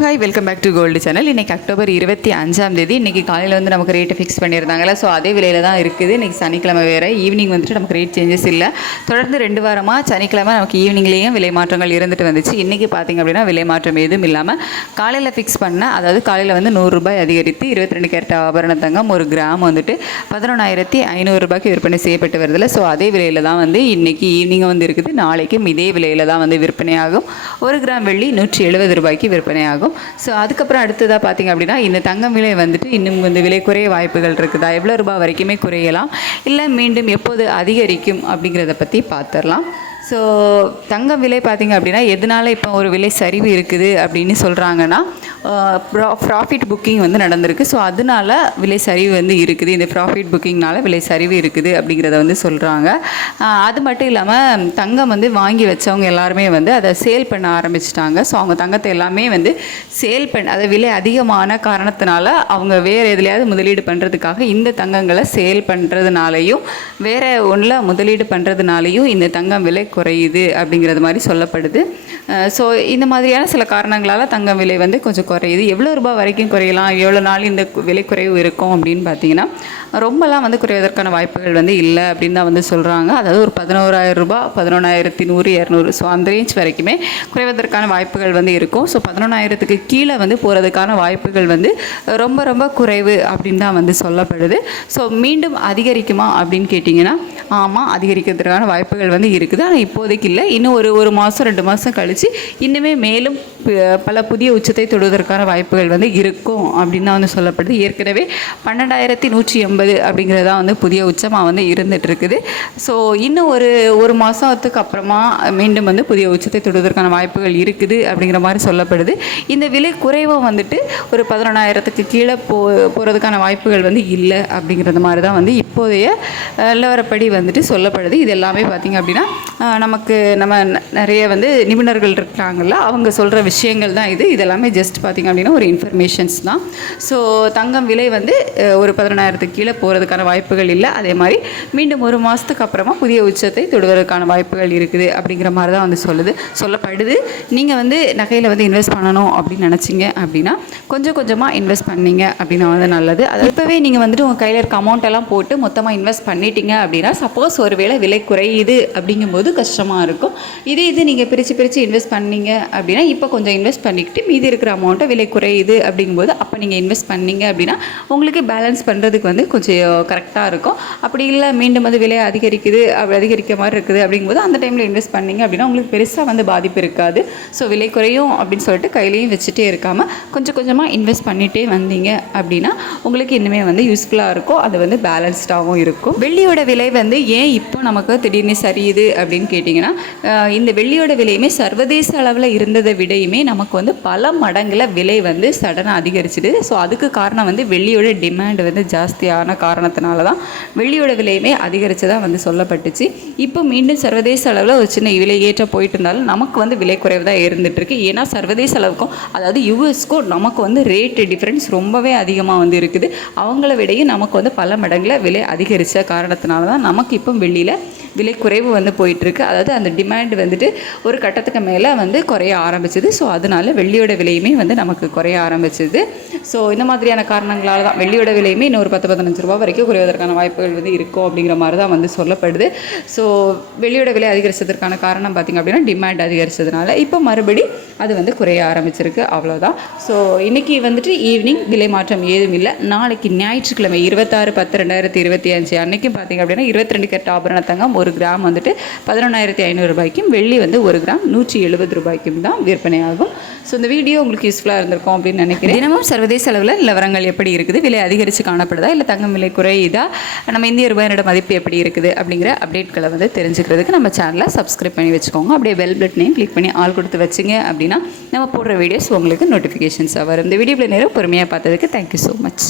Hi, welcome back to gold channel. இன்றைக்கி October 25 இன்றைக்கி காலையில் வந்து நமக்கு ரேட்டை ஃபிக்ஸ் பண்ணியிருந்தாங்களா. ஸோ அதே விலையில் தான் இருக்குது. இன்றைக்கி சனிக்கிழமை வேறு ஈவினிங் வந்துட்டு நமக்கு ரேட் சேஞ்சஸ் இல்லை. தொடர்ந்து 2 வாரமாக சனிக்கிழமை நமக்கு ஈவினிங்லேயும் விலை மாற்றங்கள் இருந்துட்டு வந்துச்சு. இன்றைக்கி பார்த்திங்க அப்படின்னா விலை மாற்றம் எதுவும் இல்லாமல் காலையில் ஃபிக்ஸ் பண்ண, அதாவது காலையில் வந்து 100 ரூபாய் அதிகரித்து 22 கேரட் ஆபரண தங்கம் ஒரு கிராம் வந்துட்டு 11,500 ரூபாய்க்கு விற்பனை செய்யப்பட்டு வருதில்ல. ஸோ அதே விலையில் தான் வந்து இன்றைக்கி ஈவினிங்கும் வந்து இருக்குது. நாளைக்கும் இதே விலையில் தான் வந்து விற்பனையாகும். 1 கிராம் வெள்ளி 170 ரூபாய்க்கு விற்பனையாகும். ஸோ அதுக்கப்புறம் அடுத்ததாக பார்த்திங்க அப்படின்னா இந்த தங்கம் விலை வந்துட்டு இன்னும் வந்து விலை குறைய வாய்ப்புகள் இருக்குதா, எவ்வளோ ரூபாய் வரைக்குமே குறையலாம், இல்லை மீண்டும் எப்போது அதிகரிக்கும் அப்படிங்கிறத பற்றி பார்த்துடலாம். ஸோ தங்கம் விலை பார்த்திங்க அப்படின்னா எதனால் இப்போ ஒரு விலை சரிவு இருக்குது அப்படின்னு சொல்கிறாங்கன்னா, ப்ராஃபிட் புக்கிங் வந்து நடந்திருக்கு. ஸோ அதனால விலை சரிவு வந்து இருக்குது. இந்த ப்ராஃபிட் புக்கிங்னால விலை சரிவு இருக்குது அப்படிங்கிறத வந்து சொல்கிறாங்க. அது மட்டும் இல்லாமல் தங்கம் வந்து வாங்கி வச்சவங்க எல்லாருமே வந்து அதை சேல் பண்ண ஆரம்பிச்சிட்டாங்க. ஸோ அவங்க தங்கத்தை எல்லாமே வந்து சேல் அதை விலை அதிகமான காரணத்தினால அவங்க வேறு எதுலையாவது முதலீடு பண்ணுறதுக்காக இந்த தங்கங்களை சேல் பண்ணுறதுனாலையும் வேறு ஒன்றில் முதலீடு பண்ணுறதுனாலையும் இந்த தங்கம் விலை குறையுது அப்படிங்கிறது மாதிரி சொல்லப்படுது. ஸோ இந்த மாதிரியான சில காரணங்களால் தங்கம் விலை வந்து கொஞ்சம் குறையுது. எவ்வளோ ரூபாய் வரைக்கும் குறையலாம், எவ்வளோ நாள் இந்த விலை குறைவு இருக்கும் அப்படின்னு பார்த்தீங்கன்னா, ரொம்பலாம் வந்து குறைவதற்கான வாய்ப்புகள் வந்து இல்லை அப்படின்னு தான் வந்து சொல்கிறாங்க. அதாவது ஒரு 11,000 ரூபாய், 11,100, 200, ஸோ அந்த ரேஞ்ச் வரைக்குமே குறைவதற்கான வாய்ப்புகள் வந்து இருக்கும். ஸோ 11,000க்கு கீழே வந்து போகிறதுக்கான வாய்ப்புகள் வந்து ரொம்ப ரொம்ப குறைவு அப்படின்னு தான் வந்து சொல்லப்படுது. ஸோ மீண்டும் அதிகரிக்குமா அப்படின்னு கேட்டிங்கன்னா, ஆமாம், அதிகரிக்கிறதுக்கான வாய்ப்புகள் வந்து இருக்குது. ஆனால் இப்போதைக்கு இல்லை. இன்னும் ஒரு மாதம் 2 மாதம் கழித்து இன்னுமே மேலும் பல புதிய உச்சத்தை தொடுவதற்கான வாய்ப்புகள் வந்து இருக்கும் அப்படின்னு தான் வந்து சொல்லப்படுது. ஏற்கனவே 12,180 அப்படிங்கிறதா வந்து புதிய உச்சமாக வந்து இருந்துகிட்டு இருக்குது. ஸோ இன்னும் ஒரு மாதத்துக்கு அப்புறமா மீண்டும் வந்து புதிய உச்சத்தை தொடுவதற்கான வாய்ப்புகள் இருக்குது அப்படிங்கிற மாதிரி சொல்லப்படுது. இந்த விலை குறைவும் வந்துட்டு ஒரு 11,000க்கு கீழே போகிறதுக்கான வாய்ப்புகள் வந்து இல்லை அப்படிங்கிறது மாதிரி தான் வந்து இப்போதைய நிலவரப்படி வந்துட்டு சொல்லப்படுது. இது எல்லாமே பார்த்திங்க அப்படின்னா நம்ம நிறைய வந்து நிபுணர்கள் இருக்கிறாங்கல்ல, அவங்க சொல்கிற விஷயங்கள் தான் இதெல்லாமே ஜஸ்ட் பார்த்திங்க அப்படின்னா ஒரு இன்ஃபர்மேஷன்ஸ் தான். ஸோ தங்கம் விலை வந்து ஒரு 11,000க்கு கீழே போகிறதுக்கான வாய்ப்புகள் இல்லை. அதே மாதிரி மீண்டும் ஒரு மாதத்துக்கு அப்புறமா புதிய உச்சத்தை தொடுவதற்கான வாய்ப்புகள் இருக்குது அப்படிங்கிற மாதிரி தான் வந்து சொல்லப்படுது. நீங்கள் வந்து நகையில் வந்து இன்வெஸ்ட் பண்ணணும் அப்படின்னு நினச்சிங்க அப்படின்னா கொஞ்சம் கொஞ்சமாக இன்வெஸ்ட் பண்ணிங்க அப்படின்னா வந்து நல்லது. அது இப்போவே நீங்கள் வந்துட்டு உங்கள் கையில் இருக்க அமௌண்ட் எல்லாம் போட்டு மொத்தமாக இன்வெஸ்ட் பண்ணிட்டீங்க அப்படின்னா சப்போஸ் ஒரு வேளை விலை குறையுது அப்படிங்கும்போது கஷ்டமாக இருக்கும். இது நீங்கள் பிரித்து இன்வெஸ்ட் பண்ணீங்க அப்படின்னா இப்போ கொஞ்சம் இன்வெஸ்ட் பண்ணிக்கிட்டு மீதி இருக்கிற அமௌண்ட்டை விலை குறையுது அப்படிங்கும்போது அப்போ நீங்கள் இன்வெஸ்ட் பண்ணீங்க அப்படின்னா உங்களுக்கு பேலன்ஸ் பண்ணுறதுக்கு வந்து கொஞ்சம் கரெக்டாக இருக்கும். அப்படி இல்லை மீண்டும் வந்து விலை அதிகரிக்க மாதிரி இருக்குது அப்படிங்கும்போது அந்த டைமில் இன்வெஸ்ட் பண்ணிங்க அப்படின்னா உங்களுக்கு பெருசாக வந்து பாதிப்பு இருக்காது. ஸோ விலை குறையும் அப்படின்னு சொல்லிட்டு கையிலையும் வச்சுட்டே இருக்காமல் கொஞ்சம் கொஞ்சமாக இன்வெஸ்ட் பண்ணிகிட்டே வந்தீங்க அப்படின்னா உங்களுக்கு இன்னுமே வந்து யூஸ்ஃபுல்லாக இருக்கும். அது வந்து பேலன்ஸ்டாகவும் இருக்கும். வெள்ளியோட விலை வந்து ஏன் இப்போ நமக்கு திடீர்னு சரியுது அப்படின்னு கேட்டிங்கன்னா, இந்த வெள்ளியோட விலையுமே சர்வதேச அளவில் இருந்ததை விடையுமே நமக்கு வந்து பல மடங்கில் விலை வந்து சடனாக அதிகரிச்சிடுது. ஸோ அதுக்கு காரணம் வந்து வெள்ளியோட டிமாண்ட் வந்து ஜாஸ்தியான காரணத்தினால தான் வெள்ளியோட விலையுமே அதிகரித்ததாக வந்து சொல்லப்பட்டுச்சு. இப்போ மீண்டும் சர்வதேச அளவில் ஒரு சின்ன விலை ஏற்ற போயிட்டு இருந்தாலும் நமக்கு வந்து விலை குறைவு தான் இருந்துகிட்ருக்கு. ஏன்னா சர்வதேச அளவுக்கும் அதாவது யூஎஸ்க்கும் நமக்கு வந்து ரேட்டு டிஃப்ரென்ஸ் ரொம்பவே அதிகமாக வந்து இருக்குது. அவங்கள விடையும் நமக்கு வந்து பல மடங்கில் விலை அதிகரித்த காரணத்தினால தான் நமக்கு இப்போ வெள்ளியில் விலை குறைவு வந்து போயிட்டுருக்கு. அதாவது அந்த டிமாண்ட் வந்துட்டு ஒரு கட்டத்துக்கு மேலே வந்து குறைய ஆரம்பிச்சிது. ஸோ அதனால வெள்ளியோட விலையுமே வந்து நமக்கு குறைய ஆரம்பிச்சிது. ஸோ இந்த மாதிரியான காரணங்களால் தான் வெள்ளியோட விலையுமே இன்னும் ஒரு 10-15 ரூபா வரைக்கும் குறைவதற்கான வாய்ப்புகள் வந்து இருக்கும் அப்படிங்கிற மாதிரி தான் வந்து சொல்லப்படுது. ஸோ வெள்ளியோட விலை அதிகரித்ததற்கான காரணம் பார்த்திங்க அப்படின்னா டிமாண்ட் அதிகரித்ததுனால இப்போ மறுபடி அது வந்து குறைய ஆரம்பிச்சிருக்கு, அவ்வளோதான். ஸோ இன்றைக்கி வந்துட்டு ஈவினிங் விலை மாற்றம் ஏதும் இல்லை. நாளைக்கு ஞாயிற்றுக்கிழமை 26/10/2025 அன்றைக்கும் பார்த்திங்க அப்படின்னா 22 கேரட் ஆபரண தங்கம் 1 கிராம் வந்துட்டு 11,500 ரூபாய்க்கும், வெள்ளி வந்து 1 கிராம் 170 ரூபாய்க்கும் தான் விற்பனையாகும். ஸோ இந்த வீடியோ உங்களுக்கு யூஸ்ஃபுல்லாக இருந்திருக்கும் அப்படின்னு நினைக்கிறேன். தினமும் சர்வதேச அளவில் நிலவரங்கள் எப்படி இருக்குது, விலை அதிகரித்து காணப்படுதா இல்லை தங்கம் விலை குறையுதா, நம்ம இந்திய ரூபாயோட மதிப்பு எப்படி இருக்குது அப்படிங்கிற அப்டேட்களை வந்து தெரிஞ்சுக்கிறதுக்கு நம்ம சேனலை சப்ஸ்கிரைப் பண்ணி வச்சுக்கோங்க. அப்படியே பெல் பட்டனையும் கிளிக் பண்ணி ஆல் கொடுத்து வச்சிங்க அப்படின்னா நம்ம போடுற வீடியோஸ் உங்களுக்கு நோட்டிஃபிகேஷன்ஸாக வரும். இந்த வீடியோவில் நேரம் பொறுமையாக பார்த்ததுக்கு தேங்க்யூ ஸோ மச்.